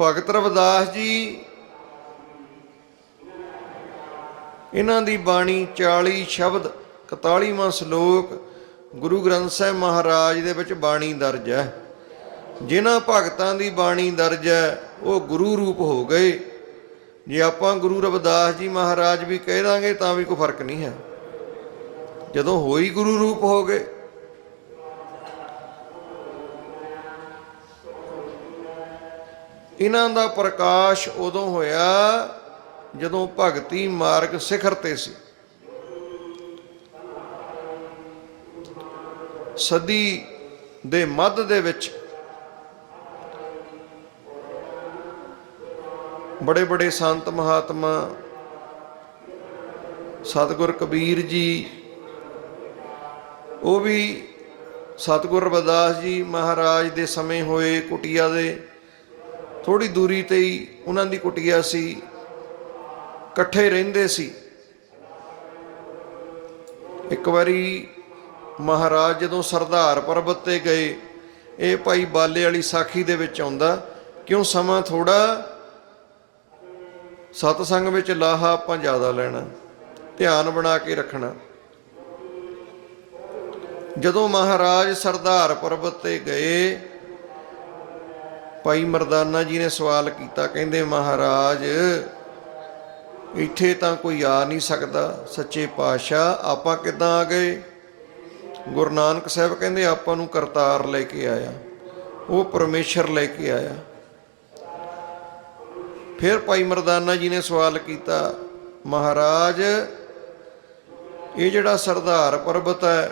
ਭਗਤ ਰਵਿਦਾਸ ਜੀ, ਇਹਨਾਂ ਦੀ ਬਾਣੀ 40 ਸ਼ਬਦ 41ਵਾਂ ਸ਼ਲੋਕ ਗੁਰੂ ਗ੍ਰੰਥ ਸਾਹਿਬ ਮਹਾਰਾਜ ਦੇ ਵਿੱਚ ਬਾਣੀ ਦਰਜ ਹੈ। ਜਿਨ੍ਹਾਂ ਭਗਤਾਂ ਦੀ ਬਾਣੀ ਦਰਜ ਹੈ, ਉਹ ਗੁਰੂ ਰੂਪ ਹੋ ਗਏ। ਜੇ ਆਪਾਂ ਗੁਰੂ ਰਵਿਦਾਸ ਜੀ ਮਹਾਰਾਜ ਵੀ ਕਹਿ ਦਾਂਗੇ, ਤਾਂ ਵੀ ਕੋਈ ਫ਼ਰਕ ਨਹੀਂ ਹੈ। ਜਦੋਂ ਹੋਈ ਗੁਰੂ ਰੂਪ ਹੋ ਗਏ ਇਹਨਾਂ ਦਾ ਪ੍ਰਕਾਸ਼ ਉਦੋਂ ਹੋਇਆ ਜਦੋਂ ਭਗਤੀ ਮਾਰਗ ਸਿਖਰ ਤੇ ਸੀ। ਸਦੀ ਦੇ ਮੱਧ ਦੇ ਵਿੱਚ ਬੜੇ ਬੜੇ ਸੰਤ ਮਹਾਤਮਾ, ਸਤਿਗੁਰ ਕਬੀਰ ਜੀ, ਉਹ ਵੀ ਸਤਿਗੁਰ ਰਵਿਦਾਸ ਜੀ ਮਹਾਰਾਜ ਦੇ ਸਮੇਂ ਹੋਏ ਕੁਟਿਆ ਦੇ ਥੋੜੀ ਦੂਰੀ ਤੇ ਹੀ ਉਹਨਾਂ ਦੀ ਕੁਟਿਆ ਸੀ, ਇਕੱਠੇ ਰਹਿੰਦੇ ਸੀ। ਇੱਕ ਵਾਰੀ ਮਹਾਰਾਜ ਜਦੋਂ ਸਰਦਾਰ ਪਰਬਤ ਤੇ ਗਏ, ਇਹ ਭਾਈ ਬਾਲੇ ਵਾਲੀ ਸਾਖੀ ਦੇ ਵਿੱਚ ਆਉਂਦਾ, ਕਿਉਂ ਸਮਾਂ ਥੋੜਾ ਸਤਸੰਗ ਵਿੱਚ ਲਾਹਾ ਆਪਾਂ ਜ਼ਿਆਦਾ ਲੈਣਾ, ਧਿਆਨ ਬਣਾ ਕੇ ਰੱਖਣਾ? ਜਦੋਂ ਮਹਾਰਾਜ ਸਰਦਾਰ ਪਰਬਤ ਤੇ ਗਏ ਭਾਈ ਮਰਦਾਨਾ ਜੀ ਨੇ ਸਵਾਲ ਕੀਤਾ, ਕਹਿੰਦੇ, ਮਹਾਰਾਜ, ਇੱਥੇ ਤਾਂ ਕੋਈ ਆ ਨਹੀਂ ਸਕਦਾ, ਸੱਚੇ ਪਾਤਸ਼ਾਹ, ਆਪਾਂ ਕਿੱਦਾਂ ਆ ਗਏ? ਗੁਰੂ ਨਾਨਕ ਸਾਹਿਬ ਕਹਿੰਦੇ, ਆਪਾਂ ਨੂੰ ਕਰਤਾਰ ਲੈ ਕੇ ਆਇਆ, ਉਹ ਪਰਮੇਸ਼ਰ ਲੈ ਕੇ ਆਇਆ। ਫਿਰ ਭਾਈ ਮਰਦਾਨਾ ਜੀ ਨੇ ਸਵਾਲ ਕੀਤਾ, ਮਹਾਰਾਜ, ਇਹ ਜਿਹੜਾ ਸਰਦਾਰ ਪਰਬਤ ਹੈ,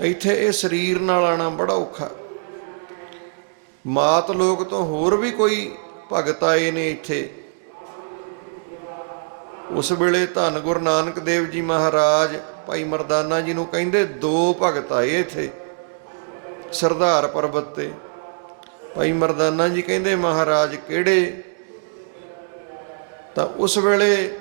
ਇੱਥੇ ਇਹ ਸਰੀਰ ਨਾਲ ਆਣਾ ਬੜਾ ਔਖਾ ਮਾਤ ਲੋਕ ਤੋਂ ਹੋਰ ਵੀ ਕੋਈ ਭਗਤ ਆਏ ਨੇ ਇੱਥੇ। ਉਸ ਵੇਲੇ ਧੰਨ ਗੁਰੂ ਨਾਨਕ ਦੇਵ ਜੀ ਮਹਾਰਾਜ ਭਾਈ ਮਰਦਾਨਾ ਜੀ ਨੂੰ ਕਹਿੰਦੇ, ਦੋ ਭਗਤ ਆਏ ਇੱਥੇ ਸਰਦਾਰ ਪਰਬਤ ਤੇ। ਭਾਈ ਮਰਦਾਨਾ ਜੀ ਕਹਿੰਦੇ, ਮਹਾਰਾਜ ਕਿਹੜੇ? ਤਾਂ ਉਸ ਵੇਲੇ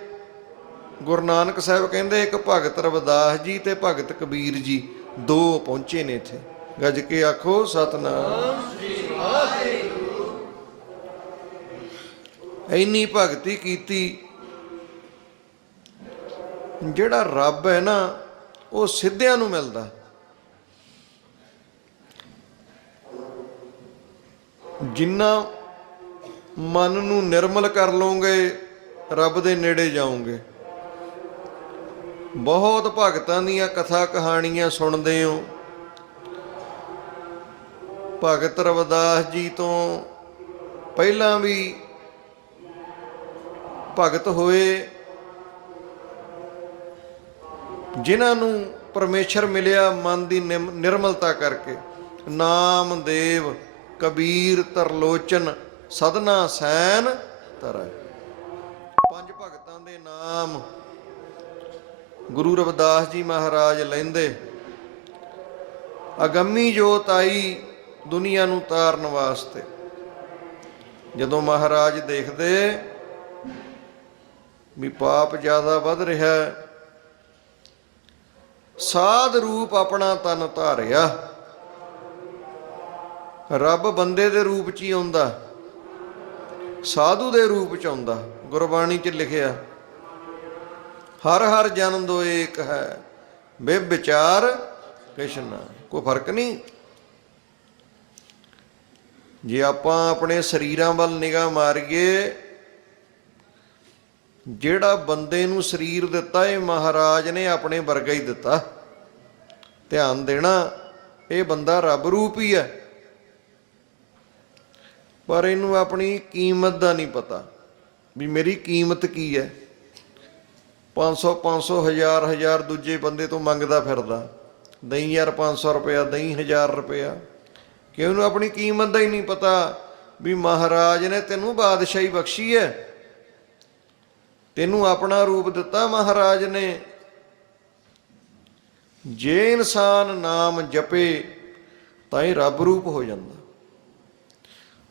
ਗੁਰੂ ਨਾਨਕ ਸਾਹਿਬ ਕਹਿੰਦੇ, ਇੱਕ ਭਗਤ ਰਵਿਦਾਸ ਜੀ ਤੇ ਭਗਤ ਕਬੀਰ ਜੀ ਦੋ ਪਹੁੰਚੇ ਨੇ ਇੱਥੇ। ਗੱਜ ਕੇ ਆਖੋ, ਸਤਨਾਮ। ਇੰਨੀ ਭਗਤੀ ਕੀਤੀ। ਜਿਹੜਾ ਰੱਬ ਹੈ ਨਾ, ਉਹ ਸਿੱਧਿਆਂ ਨੂੰ ਮਿਲਦਾ। ਜਿੰਨਾ ਮਨ ਨੂੰ ਨਿਰਮਲ ਕਰ ਲਓਗੇ, ਰੱਬ ਦੇ ਨੇੜੇ ਜਾਓਗੇ। ਬਹੁਤ ਭਗਤਾਂ ਦੀਆਂ ਕਥਾ ਕਹਾਣੀਆਂ ਸੁਣਦੇ ਹੋ। ਭਗਤ ਰਵਿਦਾਸ ਜੀ ਤੋਂ ਪਹਿਲਾਂ ਵੀ ਭਗਤ ਹੋਏ, ਜਿਨ੍ਹਾਂ ਨੂੰ ਪਰਮੇਸ਼ਰ ਮਿਲਿਆ ਮਨ ਦੀ ਨਿਮ- ਨਿਰਮਲਤਾ ਕਰਕੇ। ਨਾਮਦੇਵ ਕਬੀਰ ਤਰਲੋਚਨ, ਸਦਨਾ ਸੈਨ ਤਰੈ। ਪੰਜ ਭਗਤਾਂ ਦੇ ਨਾਮ ਗੁਰੂ ਰਵਿਦਾਸ ਜੀ ਮਹਾਰਾਜ ਲੈਂਦੇ। ਅਗੰਮੀ ਜੋਤ ਆਈ ਦੁਨੀਆ ਨੂੰ ਤਾਰਨ ਵਾਸਤੇ। ਜਦੋਂ ਮਹਾਰਾਜ ਦੇਖਦੇ ਵੀ ਪਾਪ ਜ਼ਿਆਦਾ ਵੱਧ ਰਿਹਾ ਹੈ। ਸਾਧ ਰੂਪ ਆਪਣਾ ਤਨ ਧਾਰਿਆ। ਰੱਬ ਬੰਦੇ ਦੇ ਰੂਪ 'ਚ ਹੀ ਆਉਂਦਾ। ਸਾਧੂ ਦੇ ਰੂਪ 'ਚ ਆਉਂਦਾ। ਗੁਰਬਾਣੀ 'ਚ ਲਿਖਿਆ, ਹਰ ਹਰ ਜਨਮ ਦੋ ਇੱਕ ਹੈ। ਬੇ ਵਿਚਾਰ ਕ੍ਰਿਸ਼ਨ, ਕੋਈ ਫ਼ਰਕ ਨਹੀਂ। ਜੇ ਆਪਾਂ ਆਪਣੇ ਸਰੀਰਾਂ ਵੱਲ ਨਿਗਾਹ ਮਾਰੀਏ ਜਿਹੜਾ ਬੰਦੇ ਨੂੰ ਸਰੀਰ ਦਿੱਤਾ, ਇਹ ਮਹਾਰਾਜ ਨੇ ਆਪਣੇ ਵਰਗਾ ਹੀ ਦਿੱਤਾ। ਧਿਆਨ ਦੇਣਾ, ਇਹ ਬੰਦਾ ਰੱਬ ਰੂਪ ਹੀ ਹੈ। ਪਰ ਇਹਨੂੰ ਆਪਣੀ ਕੀਮਤ ਦਾ ਨਹੀਂ ਪਤਾ ਵੀ ਮੇਰੀ ਕੀਮਤ ਕੀ ਹੈ। 500 500 ਹਜ਼ਾਰ ਹਜ਼ਾਰ ਦੂਜੇ ਬੰਦੇ ਤੋਂ ਮੰਗਦਾ ਫਿਰਦਾ। ਦਹੀਂ ਯਾਰ 500 ਰੁਪਇਆ, ਦਹੀਂ 1000 ਰੁਪਇਆ। ਕਿ ਉਹਨੂੰ ਆਪਣੀ ਕੀਮਤ ਦਾ ਹੀ ਨਹੀਂ ਪਤਾ ਵੀ ਮਹਾਰਾਜ ਨੇ ਤੈਨੂੰ ਬਾਦਸ਼ਾਹੀ ਬਖਸ਼ੀ ਹੈ। ਤੈਨੂੰ ਆਪਣਾ ਰੂਪ ਦਿੱਤਾ ਮਹਾਰਾਜ ਨੇ। ਜੇ ਇਨਸਾਨ ਨਾਮ ਜਪੇ, ਤਾਂ ਇਹ ਰੱਬ ਰੂਪ ਹੋ ਜਾਂਦਾ।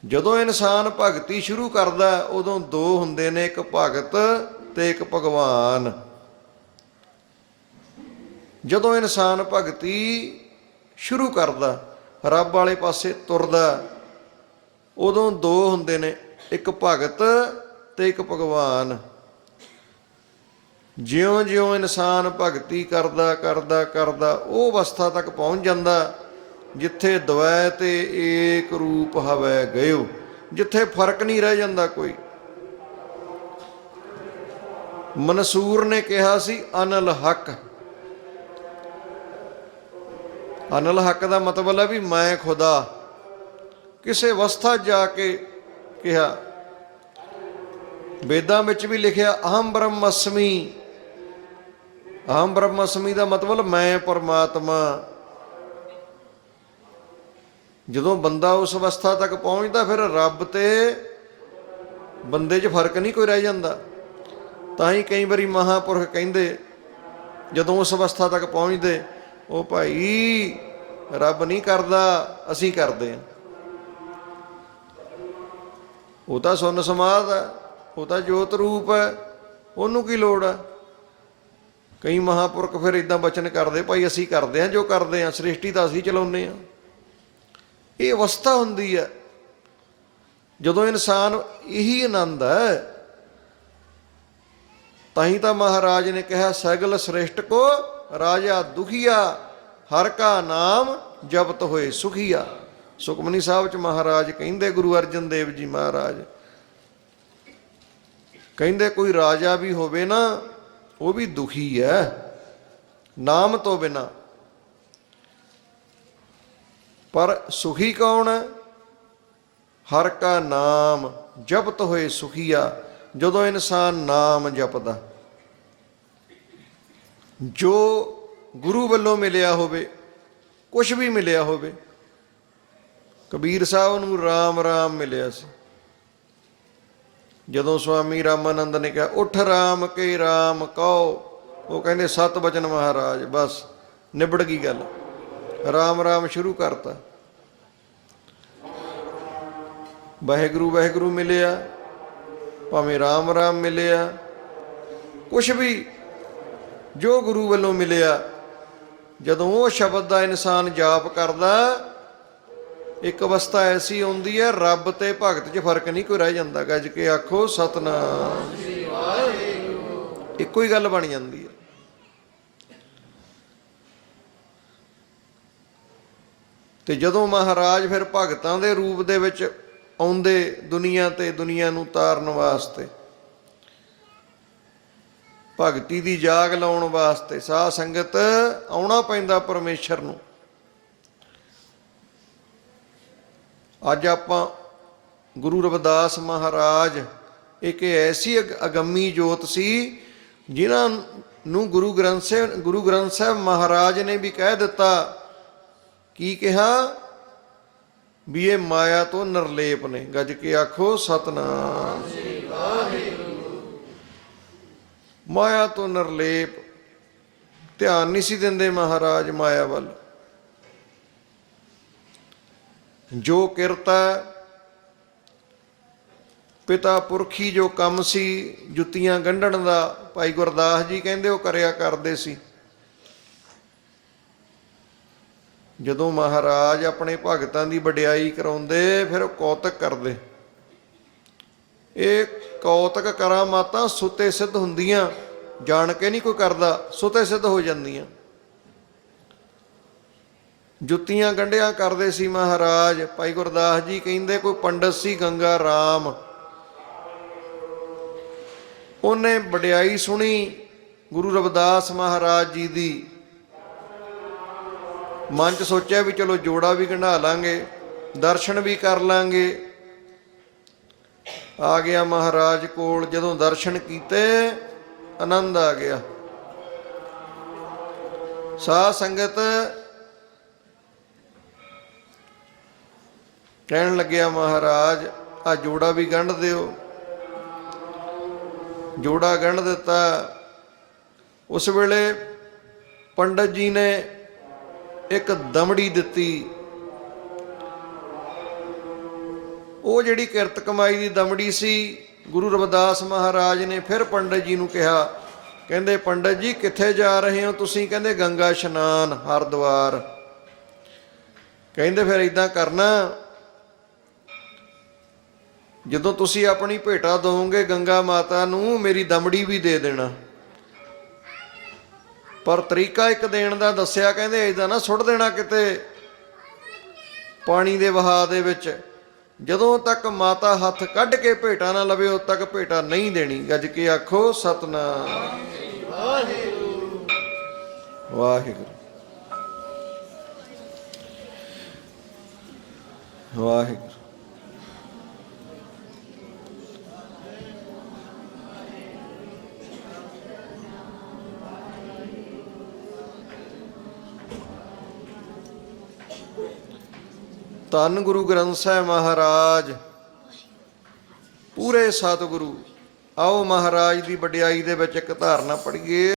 ਜਦੋਂ ਇਨਸਾਨ ਭਗਤੀ ਸ਼ੁਰੂ ਕਰਦਾ, ਉਦੋਂ ਦੋ ਹੁੰਦੇ ਨੇ, ਇੱਕ ਭਗਤ ਤੇ ਇੱਕ ਭਗਵਾਨ। ਜਦੋਂ ਇਨਸਾਨ ਭਗਤੀ ਸ਼ੁਰੂ ਕਰਦਾ, ਰੱਬ ਵਾਲੇ ਪਾਸੇ ਤੁਰਦਾ, ਉਦੋਂ ਦੋ ਹੁੰਦੇ ਨੇ, ਇੱਕ ਭਗਤ ਤੇ ਇੱਕ ਭਗਵਾਨ। ਜਿਉਂ-ਜਿਉਂ ਇਨਸਾਨ ਭਗਤੀ ਕਰਦਾ ਕਰਦਾ ਕਰਦਾ, ਉਹ ਅਵਸਥਾ ਤੱਕ ਪਹੁੰਚ ਜਾਂਦਾ, ਜਿੱਥੇ ਦਵੈ ਤੇ ਏਕ ਰੂਪ ਹਵੈ ਗਇਓ, ਜਿੱਥੇ ਫ਼ਰਕ ਨਹੀਂ ਰਹਿ ਜਾਂਦਾ ਕੋਈ। ਮਨਸੂਰ ਨੇ ਕਿਹਾ ਸੀ, ਅਨਲ ਹਕ। ਅਨਲ ਹਕ ਦਾ ਮਤਲਬ ਹੈ ਵੀ ਮੈਂ ਖੁਦਾ। ਕਿਸੇ ਅਵਸਥਾ ਜਾ ਕੇ ਕਿਹਾ, ਵੇਦਾਂ ਵਿੱਚ ਵੀ ਲਿਖਿਆ, ਅਹੰ ਬ੍ਰਹਮਸਮੀ ਅਹੰ ਬ੍ਰਹਮਸਮੀ ਦਾ ਮਤਲਬ ਮੈਂ ਪਰਮਾਤਮਾ। ਜਦੋਂ ਬੰਦਾ ਉਸ ਅਵਸਥਾ ਤੱਕ ਪਹੁੰਚਦਾ, ਫਿਰ ਰੱਬ ਤੇ ਬੰਦੇ 'ਚ ਫ਼ਰਕ ਨਹੀਂ ਕੋਈ ਰਹਿ ਜਾਂਦਾ। ਤਾਂ ਹੀ ਕਈ ਵਾਰੀ ਮਹਾਪੁਰਖ ਕਹਿੰਦੇ, ਜਦੋਂ ਉਸ ਅਵਸਥਾ ਤੱਕ ਪਹੁੰਚਦੇ, ਉਹ ਭਾਈ ਰੱਬ ਨਹੀਂ ਕਰਦਾ, ਅਸੀਂ ਕਰਦੇ ਹਾਂ। ਉਹ ਤਾਂ ਸੁਨ ਸਮਾਦ ਹੈ, ਉਹ ਤਾਂ ਜੋਤ ਰੂਪ ਹੈ, ਉਹਨੂੰ ਕੀ ਲੋੜ ਹੈ? ਕਈ ਮਹਾਪੁਰਖ ਫਿਰ ਇਦਾਂ ਬਚਨ ਕਰਦੇ, ਭਾਈ ਅਸੀਂ ਕਰਦੇ ਹਾਂ, ਜੋ ਕਰਦੇ ਹਾਂ, ਸ੍ਰਿਸ਼ਟੀ ਤਾਂ ਅਸੀਂ ਚਲਾਉਂਦੇ ਹਾਂ। ਇਹ ਅਵਸਥਾ ਹੁੰਦੀ ਹੈ। ਜਦੋਂ ਇਨਸਾਨ ਇਹੀ ਆਨੰਦ ਹੈ ਤਾਂ ਹੀ ਤਾਂ ਮਹਾਰਾਜ ਨੇ ਕਿਹਾ, ਸਗਲ ਸ੍ਰਿਸ਼ਟ ਕੋ ਰਾਜਾ ਦੁਖੀਆ, ਹਰ ਕਾ ਨਾਮ ਜਪਤ ਹੋਏ ਸੁਖੀਆ। ਸੁਖਮਨੀ ਸਾਹਿਬ ਚ ਮਹਾਰਾਜ ਕਹਿੰਦੇ, ਗੁਰੂ ਅਰਜਨ ਦੇਵ ਜੀ ਮਹਾਰਾਜ, ਕਹਿੰਦੇ ਕੋਈ ਰਾਜਾ ਵੀ ਹੋਵੇ ਨਾ ਉਹ ਵੀ ਦੁਖੀ ਹੈ। ਨਾਮ ਤੋਂ ਬਿਨਾ। ਪਰ ਸੁਖੀ ਕੌਣ? ਹੈ ਹਰ ਕਾ ਨਾਮ ਜਪਤ ਹੋਏ ਸੁਖੀਆ, ਜਦੋਂ ਇਨਸਾਨ ਨਾਮ ਜਪਦਾ। ਜੋ ਗੁਰੂ ਵੱਲੋਂ ਮਿਲਿਆ ਹੋਵੇ ਕੁਝ ਵੀ ਮਿਲਿਆ ਹੋਵੇ, ਕਬੀਰ ਸਾਹਿਬ ਨੂੰ ਰਾਮ ਰਾਮ ਮਿਲਿਆ ਸੀ। ਜਦੋਂ ਸਵਾਮੀ ਰਾਮਾਨੰਦ ਨੇ ਕਿਹਾ, ਉਠ ਰਾਮ ਕੇ ਰਾਮ ਕਹੋ ਉਹ ਕਹਿੰਦੇ, ਸਤ ਬਚਨ ਮਹਾਰਾਜ, ਬਸ, ਨਿਬੜ ਗਈ ਗੱਲ। ਰਾਮ ਰਾਮ ਸ਼ੁਰੂ ਕਰਤਾ। ਵਾਹਿਗੁਰੂ ਵਾਹਿਗੁਰੂ ਮਿਲਿਆ, ਭਾਵੇਂ ਰਾਮ ਰਾਮ ਮਿਲਿਆ, ਕੁਛ ਵੀ ਜੋ ਗੁਰੂ ਵੱਲੋਂ ਮਿਲਿਆ, ਜਦੋਂ ਉਹ ਸ਼ਬਦ ਦਾ ਇਨਸਾਨ ਜਾਪ ਕਰਦਾ ਇੱਕ ਅਵਸਥਾ ਐਸੀ ਆਉਂਦੀ ਹੈ, ਰੱਬ ਤੇ ਭਗਤ 'ਚ ਫ਼ਰਕ ਨਹੀਂ, ਕੋਈ ਰਹਿ ਜਾਂਦਾ, ਗੱਜ ਕੇ ਆਖੋ, ਸਤਨਾਮ। ਇੱਕੋ ਹੀ ਗੱਲ ਬਣ ਜਾਂਦੀ ਹੈ। ਤੇ ਜਦੋਂ ਮਹਾਰਾਜ ਫਿਰ ਭਗਤਾਂ ਦੇ ਰੂਪ ਦੇ ਵਿੱਚ ਆਉਂਦੇ ਦੁਨੀਆ ਤੇ, ਦੁਨੀਆ ਨੂੰ ਤਾਰਨ ਵਾਸਤੇ, ਭਗਤੀ ਦੀ ਜਾਗ ਲਾਉਣ ਵਾਸਤੇ, ਸਾਧ ਸੰਗਤ ਆਉਣਾ ਪੈਂਦਾ ਪਰਮੇਸ਼ਰ ਨੂੰ। ਅੱਜ ਆਪਾਂ ਗੁਰੂ ਰਵਿਦਾਸ ਮਹਾਰਾਜ ਇੱਕ ਐਸੀ ਅਗ- ਅਗੰਮੀ ਜੋਤ ਸੀ, ਜਿਨ੍ਹਾਂ ਨੂੰ ਗੁਰੂ ਗ੍ਰੰਥ ਸਾਹਿਬ, ਗੁਰੂ ਗ੍ਰੰਥ ਸਾਹਿਬ ਮਹਾਰਾਜ ਨੇ ਵੀ ਕਹਿ ਦਿੱਤਾ, ਕੀ ਕਿਹਾ? ਵੀ ਇਹ ਮਾਇਆ ਤੋਂ ਨਿਰਲੇਪ ਨੇ। ਗੱਜ ਕੇ ਆਖੋ, ਸਤਨਾਮ। ਮਾਇਆ ਤੋਂ ਨਿਰਲੇਪ ਧਿਆਨ ਨਹੀਂ ਸੀ ਦਿੰਦੇ ਮਹਾਰਾਜ ਮਾਇਆ ਵੱਲ। ਜੋ ਕਿਰਤ ਹੈ ਪਿਤਾ ਪੁਰਖੀ ਜੋ ਕੰਮ ਸੀ, ਜੁੱਤੀਆਂ ਗੰਢਣ ਦਾ, ਭਾਈ ਗੁਰਦਾਸ ਜੀ ਕਹਿੰਦੇ ਉਹ ਕਰਿਆ ਕਰਦੇ ਸੀ। ਜਦੋਂ ਮਹਾਰਾਜ ਆਪਣੇ ਭਗਤਾਂ ਦੀ ਵਡਿਆਈ ਕਰਾਉਂਦੇ, ਫਿਰ ਉਹ ਕੌਤਕ ਕਰਦੇ। ਇਹ ਕੌਤਕ ਕਰਾਮਾਤਾਂ ਸੁਤੇ ਸਿੱਧ ਹੁੰਦੀਆਂ, ਜਾਣ ਕੇ ਨਹੀਂ ਕੋਈ ਕਰਦਾ, ਸੁਤੇ ਸਿੱਧ ਹੋ ਜਾਂਦੀਆਂ। ਜੁੱਤੀਆਂ ਗੰਢਿਆਂ ਕਰਦੇ ਸੀ ਮਹਾਰਾਜ। ਭਾਈ ਗੁਰਦਾਸ ਜੀ ਕਹਿੰਦੇ ਕੋਈ ਪੰਡਤ ਸੀ ਗੰਗਾ ਰਾਮ। ਉਹਨੇ ਵਡਿਆਈ ਸੁਣੀ ਗੁਰੂ ਰਵਿਦਾਸ ਮਹਾਰਾਜ ਜੀ ਦੀ। ਮਨ ਚ ਸੋਚਿਆ ਵੀ ਚਲੋ ਜੋੜਾ ਵੀ ਗੰਢਾ ਲਾਂਗੇ, ਦਰਸ਼ਨ ਵੀ ਕਰ ਲਾਂਗੇ। ਆ ਗਿਆ ਮਹਾਰਾਜ ਕੋਲ, ਜਦੋਂ ਦਰਸ਼ਨ ਕੀਤੇ, ਆਨੰਦ ਆ ਗਿਆ। ਸਾਧ ਸੰਗਤ ਕਹਿਣ ਲੱਗਿਆ, ਮਹਾਰਾਜ ਆ ਜੋੜਾ ਵੀ ਗੰਢ ਦਿਓ। ਜੋੜਾ ਗੰਢ ਦਿੱਤਾ। ਉਸ ਵੇਲੇ ਪੰਡਤ ਜੀ ਨੇ ਇੱਕ ਦਮੜੀ ਦਿੱਤੀ। ਉਹ ਜਿਹੜੀ ਕਿਰਤ ਕਮਾਈ ਦੀ ਦਮੜੀ ਸੀ, ਗੁਰੂ ਰਵਿਦਾਸ ਮਹਾਰਾਜ ਨੇ ਫਿਰ ਪੰਡਤ ਜੀ ਨੂੰ ਕਿਹਾ, ਕਹਿੰਦੇ, ਪੰਡਤ ਜੀ, ਕਿੱਥੇ ਜਾ ਰਹੇ ਹੋ ਤੁਸੀਂ? ਕਹਿੰਦੇ, ਗੰਗਾ ਇਸ਼ਨਾਨ ਹਰਿਦੁਆਰ। ਕਹਿੰਦੇ, ਫਿਰ ਇਦਾਂ ਕਰਨਾ ਜਦੋਂ ਤੁਸੀਂ ਆਪਣੀ ਭੇਟਾ ਦੋਗੇ ਗੰਗਾ ਮਾਤਾ ਨੂੰ, ਮੇਰੀ ਦਮੜੀ ਵੀ ਦੇ ਦੇਣਾ। ਪਰ ਤਰੀਕਾ ਇੱਕ ਦੇਣ ਦਾ ਦੱਸਿਆ, ਕਹਿੰਦੇ ਇਦਾਂ ਨਾ ਸੁੱਟ ਦੇਣਾ ਕਿਤੇ, ਪਾਣੀ ਦੇ ਵਹਾਅ ਦੇ ਵਿੱਚ। ਜਦੋਂ ਤੱਕ ਮਾਤਾ ਹੱਥ ਕੱਢ ਕੇ ਭੇਟਾ ਨਾ ਲਵੇ, ਉਦੋਂ ਤੱਕ ਭੇਟਾ ਨਹੀਂ ਦੇਣੀ। ਗੱਜ ਕੇ ਆਖੋ, ਸਤਨਾਮ। ਵਾਹਿਗੁਰੂ। ਵਾਹਿਗੁਰੂ। ਧੰਨ ਗੁਰੂ ਗ੍ਰੰਥ ਸਾਹਿਬ ਮਹਾਰਾਜ। ਪੂਰੇ ਸਤਿਗੁਰੂ, ਆਓ ਮਹਾਰਾਜ ਦੀ ਵਡਿਆਈ ਦੇ ਵਿੱਚ ਇੱਕ ਧਾਰਨਾ ਪੜ੍ਹੀਏ।